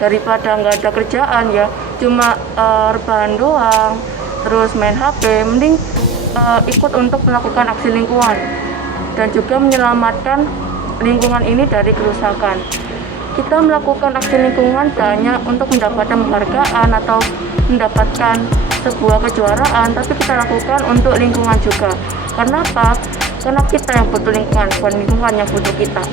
daripada nggak ada kerjaan ya, cuma rebahan doang, terus main HP, mending ikut untuk melakukan aksi lingkungan dan juga menyelamatkan lingkungan ini dari kerusakan. Kita melakukan aksi lingkungan tak hanya untuk mendapatkan penghargaan atau mendapatkan sebuah kejuaraan, tapi kita lakukan untuk lingkungan juga. Karena apa? Karena kita yang butuh lingkungan, bukan lingkungan yang butuh kita.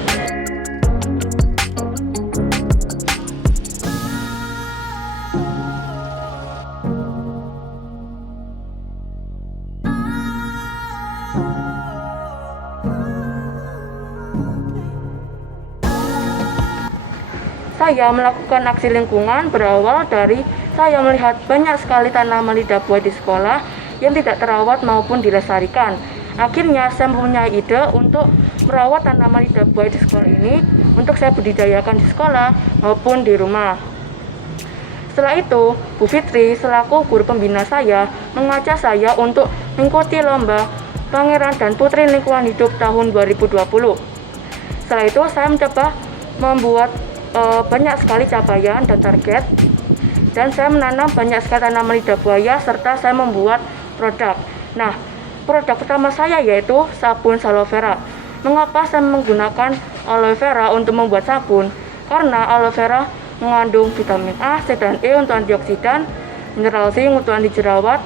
Saya melakukan aksi lingkungan berawal dari saya melihat banyak sekali tanaman lidah buaya di sekolah yang tidak terawat maupun dilestarikan. Akhirnya saya mempunyai ide untuk merawat tanaman lidah buaya di sekolah ini untuk saya budidayakan di sekolah maupun di rumah. Setelah itu, Bu Fitri selaku guru pembina saya mengajak saya untuk mengikuti lomba Pangeran dan Putri Lingkungan Hidup tahun 2020. Setelah itu saya mencoba membuat banyak sekali capaian dan target, dan saya menanam banyak sekali tanaman lidah buaya serta saya membuat produk. Nah, produk pertama saya yaitu sabun aloe vera. Mengapa saya menggunakan aloe vera untuk membuat sabun? Karena aloe vera mengandung vitamin A, C, dan E untuk antioksidan, mineral zinc untuk anti jerawat,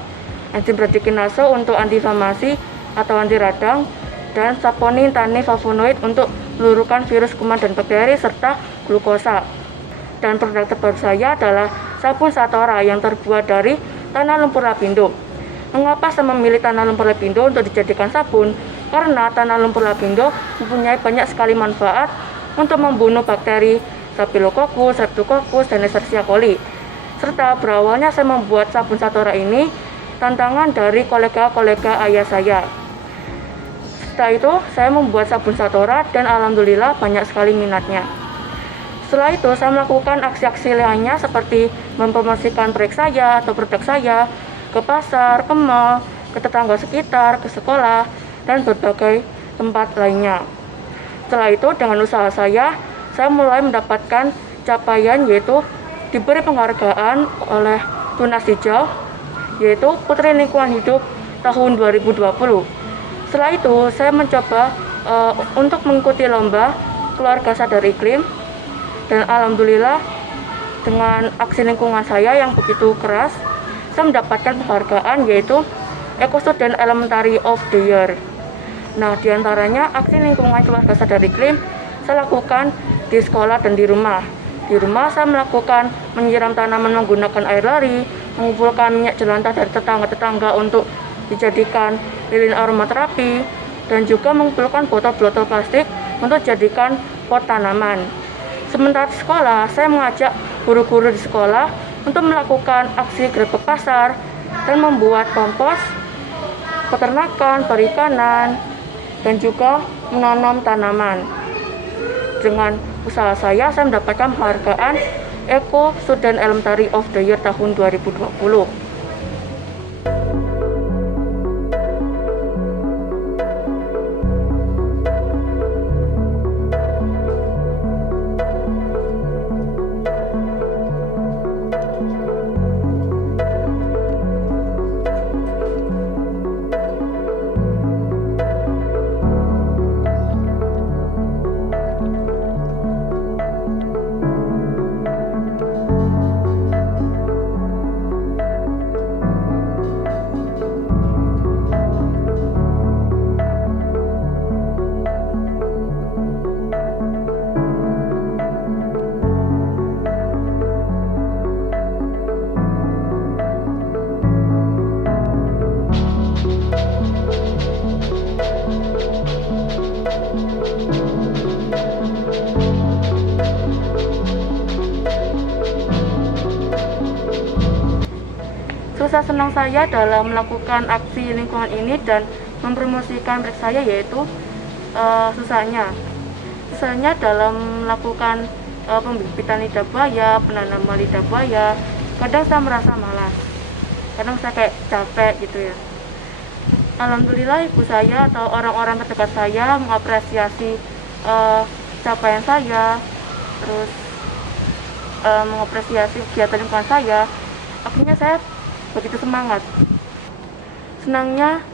enzim retikinase untuk antiinflamasi atau anti radang, dan saponin, tannin, flavonoid untuk meluruhkan virus, kuman, dan bakteri, serta glukosa. Dan produk terbaru saya adalah sabun Satora yang terbuat dari tanah lumpur lapindo. Mengapa saya memilih tanah lumpur lapindo untuk dijadikan sabun? Karena tanah lumpur lapindo mempunyai banyak sekali manfaat untuk membunuh bakteri Staphylococcus, Streptococcus, dan Escherichia coli. Serta berawalnya saya membuat sabun Satora ini tantangan dari kolega-kolega ayah saya. Setelah itu, saya membuat sabun Satora dan alhamdulillah banyak sekali minatnya. Setelah itu, saya melakukan aksi-aksi lainnya seperti mempromosikan proyek saya atau produk saya ke pasar, ke mall, ke tetangga sekitar, ke sekolah, dan berbagai tempat lainnya. Setelah itu, dengan usaha saya mulai mendapatkan capaian yaitu diberi penghargaan oleh Tunas Hijau, yaitu Putri Lingkungan Hidup tahun 2020. Setelah itu, saya mencoba untuk mengikuti lomba Keluarga Sadar Iklim, dan alhamdulillah dengan aksi lingkungan saya yang begitu keras, saya mendapatkan penghargaan yaitu Eco Student Elementary of the Year. Nah, diantaranya aksi lingkungan Keluarga Sadar Iklim saya lakukan di sekolah dan di rumah. Di rumah saya melakukan menyiram tanaman menggunakan air lari, mengumpulkan minyak jelantah dari tetangga-tetangga untuk dijadikan lilin aromaterapi, dan juga mengumpulkan botol-botol plastik untuk dijadikan pot tanaman. Sementara di sekolah, saya mengajak guru-guru di sekolah untuk melakukan aksi grebek pasar dan membuat kompos, peternakan, perikanan, dan juga menanam tanaman. Dengan usaha saya mendapatkan penghargaan Eco Student Elementary of the Year tahun 2020. Susah senang saya dalam melakukan aksi lingkungan ini dan mempromosikan proyek saya yaitu susahnya dalam melakukan pembibitan lidah buaya, penanaman lidah buaya. Kadang saya merasa malas, kadang saya kayak capek gitu ya. Alhamdulillah ibu saya atau orang-orang terdekat saya mengapresiasi capaian saya. Terus mengapresiasi kegiatan lingkungan saya, akhirnya saya begitu semangat. Senangnya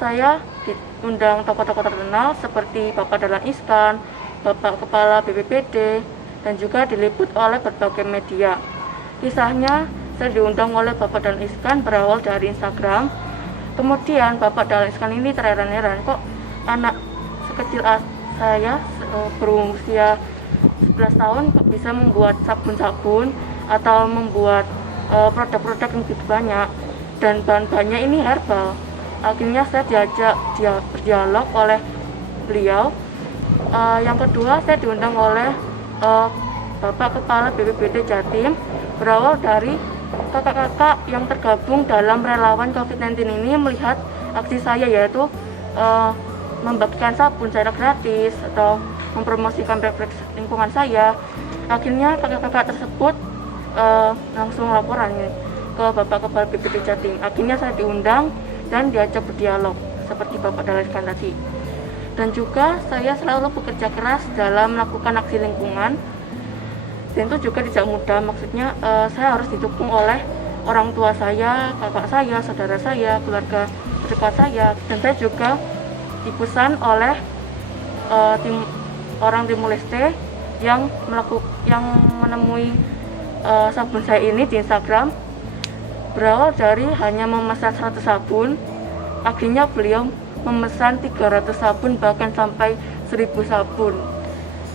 saya diundang tokoh-tokoh terkenal seperti Bapak Dahlan Iskan, Bapak Kepala BPBD, dan juga diliput oleh berbagai media. Kisahnya, saya diundang oleh Bapak Dahlan Iskan berawal dari Instagram. Kemudian Bapak Dahlan Iskan ini terheran-heran, kok anak sekecil saya berusia 11 tahun kok bisa membuat sabun-sabun atau membuat produk-produk yang begitu banyak, dan bahan-bahannya ini herbal. Akhirnya saya diajak berdialog oleh beliau. Yang kedua, saya diundang oleh Bapak Kepala BPBD Jatim, berawal dari kakak-kakak yang tergabung dalam relawan COVID-19 ini melihat aksi saya, yaitu membagikan sabun secara gratis atau mempromosikan refleks lingkungan saya. Akhirnya kakak-kakak tersebut langsung laporan ke Bapak Kepala BPBD Jatim. Akhirnya saya diundang dan diajak berdialog seperti Bapak Dahlan Iskan tadi. Dan juga saya selalu bekerja keras dalam melakukan aksi lingkungan, dan itu juga tidak mudah. Maksudnya saya harus didukung oleh orang tua saya, kakak saya, saudara saya, keluarga terdekat saya, dan saya juga dipesan oleh orang Timur Leste yang menemui sabun saya ini di Instagram. Berawal dari hanya memesan 100 sabun, akhirnya beliau memesan 300 sabun, bahkan sampai 1000 sabun.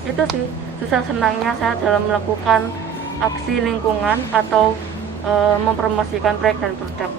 Itu sih susah senangnya saya dalam melakukan aksi lingkungan atau mempromosikan proyek dan produk.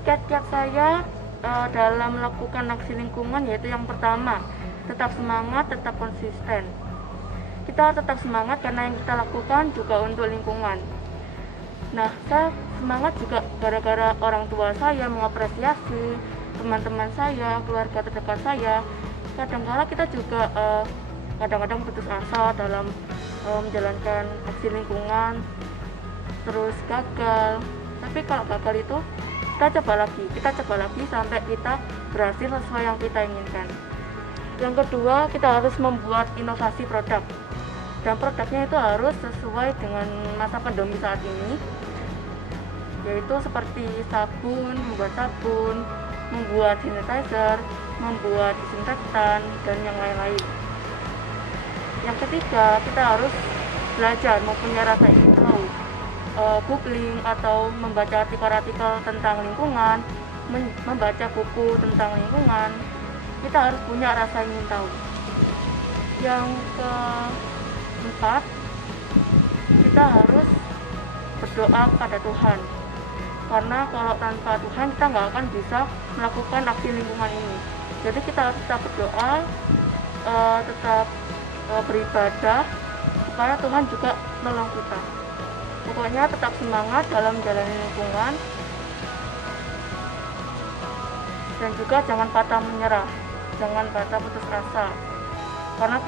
Kiat-kiat saya dalam melakukan aksi lingkungan yaitu yang pertama, tetap semangat, tetap konsisten. Kita tetap semangat karena yang kita lakukan juga untuk lingkungan. Nah, saya semangat juga gara-gara orang tua saya mengapresiasi, teman-teman saya, keluarga terdekat saya. Kadang-kadang kita juga kadang-kadang putus asa dalam menjalankan aksi lingkungan, terus gagal. Tapi kalau gagal itu kita coba lagi sampai kita berhasil sesuai yang kita inginkan. Yang kedua, kita harus membuat inovasi produk, dan produknya itu harus sesuai dengan masa pandemi saat ini, yaitu seperti sabun, membuat sanitizer, membuat disinfektan, dan yang lain-lain. Yang ketiga, kita harus belajar, mempunyai rasa ingin tahu, googling atau membaca artikel-artikel tentang lingkungan, membaca buku tentang lingkungan. Kita harus punya rasa ingin tahu. Yang keempat, kita harus berdoa kepada Tuhan, karena kalau tanpa Tuhan kita nggak akan bisa melakukan aksi lingkungan ini. Jadi kita harus tetap berdoa, tetap beribadah supaya Tuhan juga menolong kita. Pokoknya tetap semangat dalam menjalani lingkungan, dan juga jangan patah menyerah, jangan patah putus asa, karena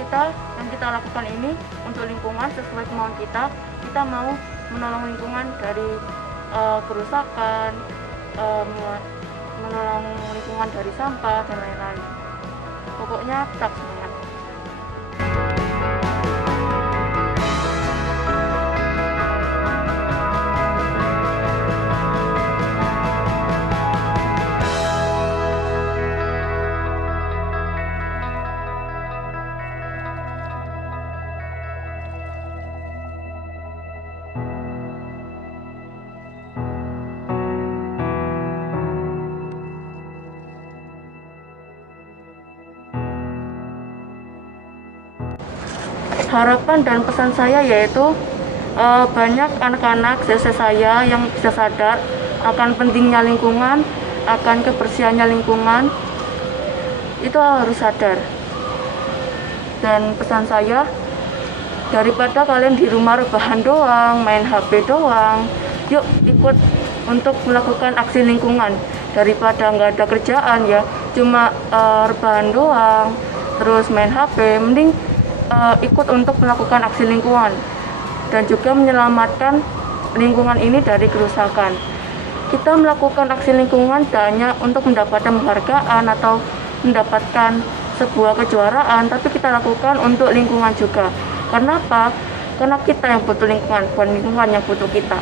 yang kita lakukan ini untuk lingkungan sesuai kemauan kita. Kita mau menolong lingkungan dari kerusakan, menolong lingkungan dari sampah dan lain-lain. Pokoknya tetap semangat. Harapan dan pesan saya yaitu banyak anak-anak saya yang bisa sadar akan pentingnya lingkungan, akan kebersihannya lingkungan, itu harus sadar. Dan pesan saya, daripada kalian di rumah rebahan doang, main HP doang, yuk ikut untuk melakukan aksi lingkungan. Daripada nggak ada kerjaan ya, cuma rebahan doang, terus main HP, mending ikut untuk melakukan aksi lingkungan dan juga menyelamatkan lingkungan ini dari kerusakan. Kita melakukan aksi lingkungan tidak hanya untuk mendapatkan penghargaan atau mendapatkan sebuah kejuaraan, tapi kita lakukan untuk lingkungan juga. Karena apa? Karena kita yang butuh lingkungan, bukan lingkungan yang butuh kita.